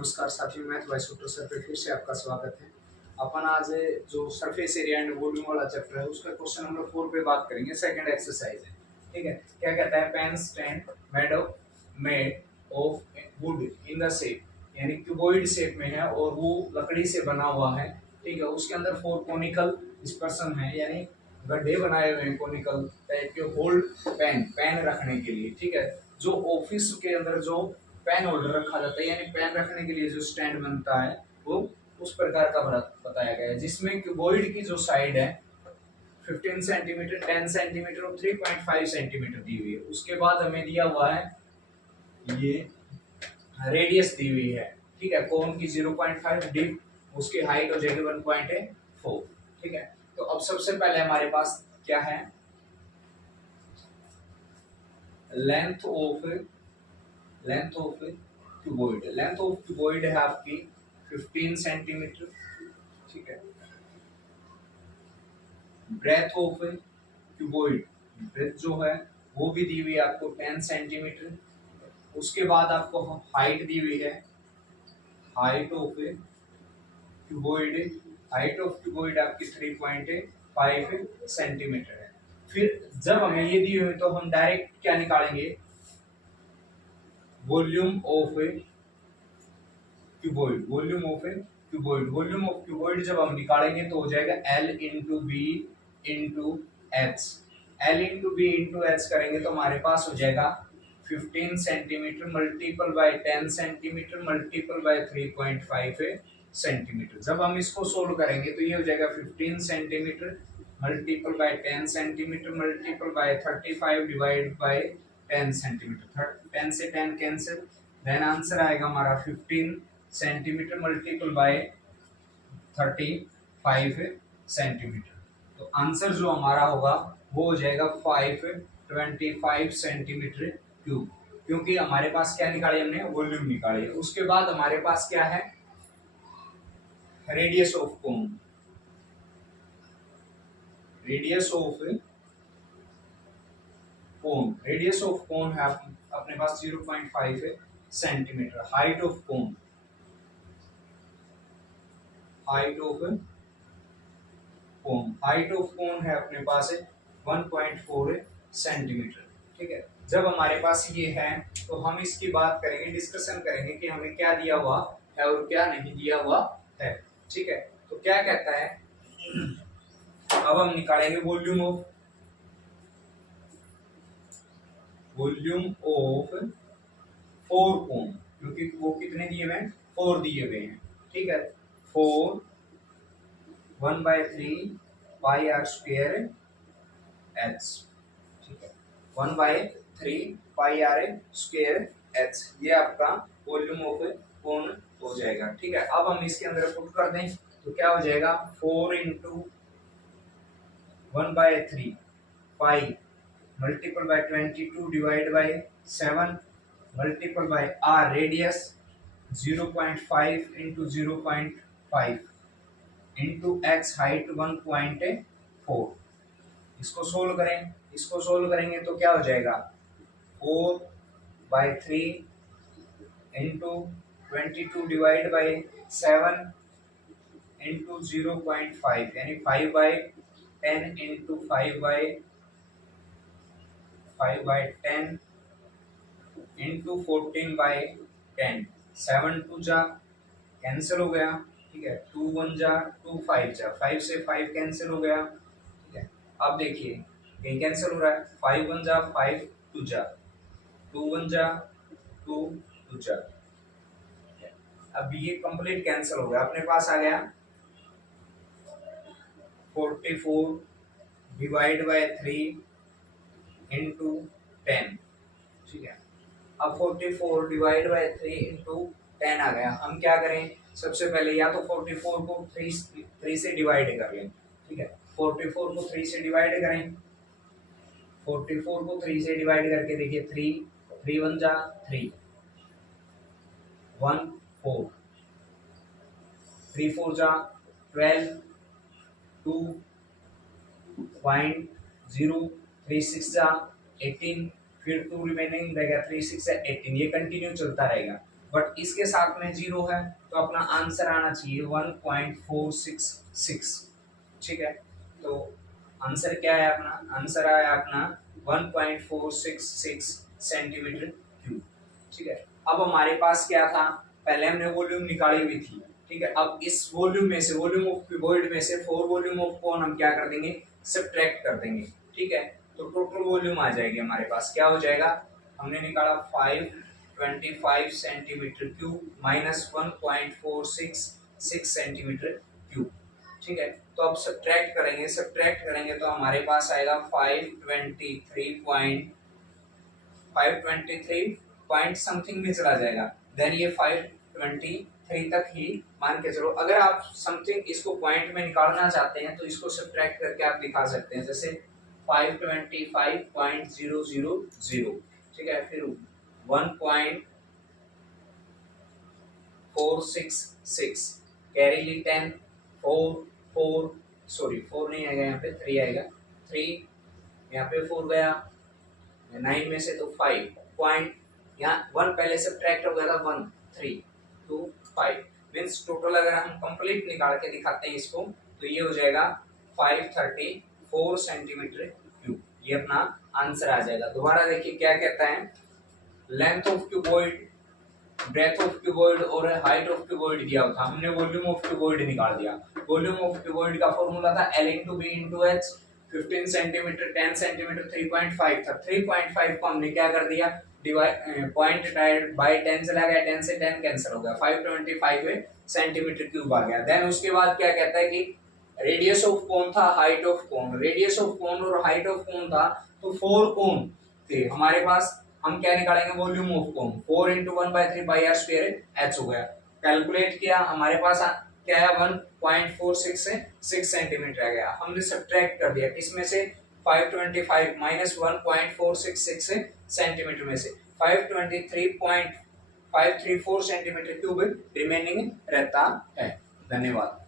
नमस्कार साथियों, मैं वाइस सर पे फिर से आपका स्वागत है। अपन आज जो सरफेस एरिया एंड वॉल्यूम वाला चैप्टर है उसका क्वेश्चन नंबर 4 पे बात करेंगे। सेकंड एक्सरसाइज है, ठीक है। क्या कहता है, pen stand made of wood in the shape, यानी क्यूबॉइड शेप में है और वो लकड़ी से बना हुआ है, ठीक है। उसके अंदर 4 कोनिकल डिस्पर्सन है, यानी गड्ढे बनाए हुए हैं कोनिकल टाइप के, होल्ड पेन रखने के लिए, ठीक है। जो ऑफिस के अंदर जो पेन होल्डर रखा जाता है, यानी पेन रखने के लिए जो स्टैंड बनता है वो उस प्रकार का बताया गया है, जिसमें क्यूबॉइड की जो साइड है 15 सेंटीमीटर, 10 सेंटीमीटर और 3.5 सेंटीमीटर दी हुई है। उसके बाद हमें दिया हुआ है ये रेडियस दी हुई है, ठीक है। कोन की 0.5, डिप उसकी हाइट हो जाएगी 1.4, ठीक है। तो अब सबसे पहले हमारे पास क्या है, लेंथ ऑफ क्यूबॉइड है आपकी 15 सेंटीमीटर, ठीक है। ब्रेथ ऑफ क्यूबॉइड, ब्रेथ जो है वो भी दी हुई है आपको 10 सेंटीमीटर। उसके बाद आपको हाइट दी हुई है, हाइट ऑफ क्यूबॉइड आपकी 3.5 सेंटीमीटर है। फिर जब हमें ये दी हुई तो हम डायरेक्ट क्या निकालेंगे, वॉल्यूम ऑफ क्यूबॉइड जब हम निकालेंगे तो हो जाएगा L into B into H. L into B into H करेंगे तो हमारे पास हो जाएगा 15 centimetre multiple by 10 centimetre multiple by 3.5 centimetre. जब हम इसको सोल्व करेंगे तो ये हो जाएगा 15 centimetre multiple by 10 centimetre multiple bye 35 divide by 10 centimetre. 10 से 10 कैंसिल, देन आंसर आएगा हमारा 15 सेंटीमीटर मल्टीपल बाय 35 सेंटीमीटर। तो आंसर जो हमारा होगा वो हो जाएगा 525 सेंटीमीटर क्यूब, क्योंकि हमारे पास क्या निकाली हमने, वॉल्यूम निकाली है। उसके बाद हमारे पास क्या है, radius of cone. Radius of cone है अपने पास 0.5 सेंटीमीटर। हाइट ऑफ कोन है अपने पास 1.4 सेंटीमीटर, ठीक है। जब हमारे पास ये है तो हम इसकी बात करेंगे, डिस्कशन करेंगे कि हमें क्या दिया हुआ है और क्या नहीं दिया हुआ है, ठीक है। तो क्या कहता है, अब हम निकालेंगे वॉल्यूम ऑफ 4 कोन, क्योंकि वो कितने दिए हुए हैं, 4 दिए हुए हैं, ठीक है। 4 1/3 पाई आर स्क्वायर एच, ठीक है। 1/3 पाई आर स्क्वायर एच, ये आपका वॉल्यूम ऑफ कोन हो जाएगा, ठीक है। अब हम इसके अंदर पुट कर दें तो क्या हो जाएगा, 4 into 1/3 pi multiple by 22 divide by 7 multiple by R radius 0.5 into 0.5 into X height 1.4। इसको सोल्व करेंगे तो क्या हो जाएगा, 4/3 इंटू 22 डिवाइड बाय 7 इंटू 0.5, यानी 5/10 इंटू 5/10 इंटू 14/10। 7 2 जा कैंसिल हो गया, ठीक है। 2 1 जा 2 5 जा, 5 से 5 कैंसिल हो गया, ठीक है। अब देखिए ये कैंसिल हो रहा है, 5 1 जा 5 2 जा, 2 1 जा 2 2 जा, अब ये कंप्लीट कैंसिल हो गया। अपने पास आ गया 44 डिवाइड बाय 3 इंटू 10, ठीक है। अब 44 डिवाइड बाय 3 इंटू 10 आ गया। हम क्या करें, सबसे पहले या तो 44 को 3 से डिवाइड कर लें, ठीक है। 44 को 3 से डिवाइड करें, 44 को 3 से डिवाइड करके देखिए, 3 1 जा 3 1 4, 3 4 जा 12 2.0, 3 6 जा 18, फिर 2 रिमेनिंग रहेगा, 3 6 18, ये कंटिन्यू चलता रहेगा। बट इसके साथ में 0 है, तो अपना आंसर आना चाहिए 1.466। ठीक है, तो आंसर क्या है अपना? आंसर आया अपना 1.466 सेंटीमीटर क्यूब। ठीक है, अब हमारे पास क्या था? पहले हमने वॉल्यूम निकाली हुई थी। ठीक है, अब इस वॉल्यूम में से, वॉल्यूम ऑफ क्यूबॉइड में से 4 वॉल्यूम ऑफ कॉन हम क्या कर देंगे? सब्ट्रैक्ट कर देंगे। ठीक है, तो टोटल वॉल्यूम आ जाएगी हमारे पास, क्या हो जाएगा? हमने निकाला 525 centimetre cube minus 1.466 centimetre cube. ठीक है, तो अब सब्ट्रैक्ट करेंगे तो हमारे पास आएगा 523 पॉइंट समथिंग में चला जाएगा। देन ये 523 तक ही मान के चलो। अगर आप समथिंग इसको पॉइंट में निकालना चाहते हैं तो इसको सब्ट्रैक्ट करके आप दिखा सकते हैं, जैसे 525.000। ठीक है, फिर 1.466 कैरी ली 10, 4 नहीं आएगा, यहाँ पे 3 आएगा, 3 यहाँ पे 4 गया, 9 में से तो 5 पॉइंट, यहाँ 1 पहले सब्ट्रैक्ट हो गया था, 1 3 2 5 मीन्स टोटल अगर हम कंप्लीट निकाल के दिखाते हैं इसको तो ये हो जाएगा 534 सेंटीमीटर क्यूब। ये अपना आंसर आ जाएगा। दोबारा देखिए क्या कहता है, length of cuboid, breadth of cuboid और हाइट ऑफ क्यूबॉइड दिया था, हमने वॉल्यूम ऑफ क्यूबॉइड निकाल दिया। वॉल्यूम ऑफ क्यूबॉइड का फॉर्मूला था L into B into H, 15 centimetre 10 centimetre 3.5 था। 3.5 को हमने क्या कर दिया, डिवाइड पॉइंट डिवाइड बाय 10 चला गया, 10 से 10 कैंसिल हो गया, 525 सेंटीमीटर क्यूब आ गया। देन उसके बाद क्या कहता है कि रेडियस ऑफ कोन था, height of cone, radius of cone और हाइट ऑफ कोन था, तो 4 कोन थे हमारे पास। हम क्या निकालेंगे? Volume of cone, 4 into 1/3 pi R square H हो गया। कैलकुलेट किया, हमारे पास क्या है 1.46 से 6 सेंटीमीटर आ गया। हमने सब्ट्रैक्ट कर दिया किसमें से? 525 माइनस 1.466 से सेंटीमीटर में से 523.534 सेंटीमीटर क्यूब रिमेनिंग रहता है। धन्यवाद।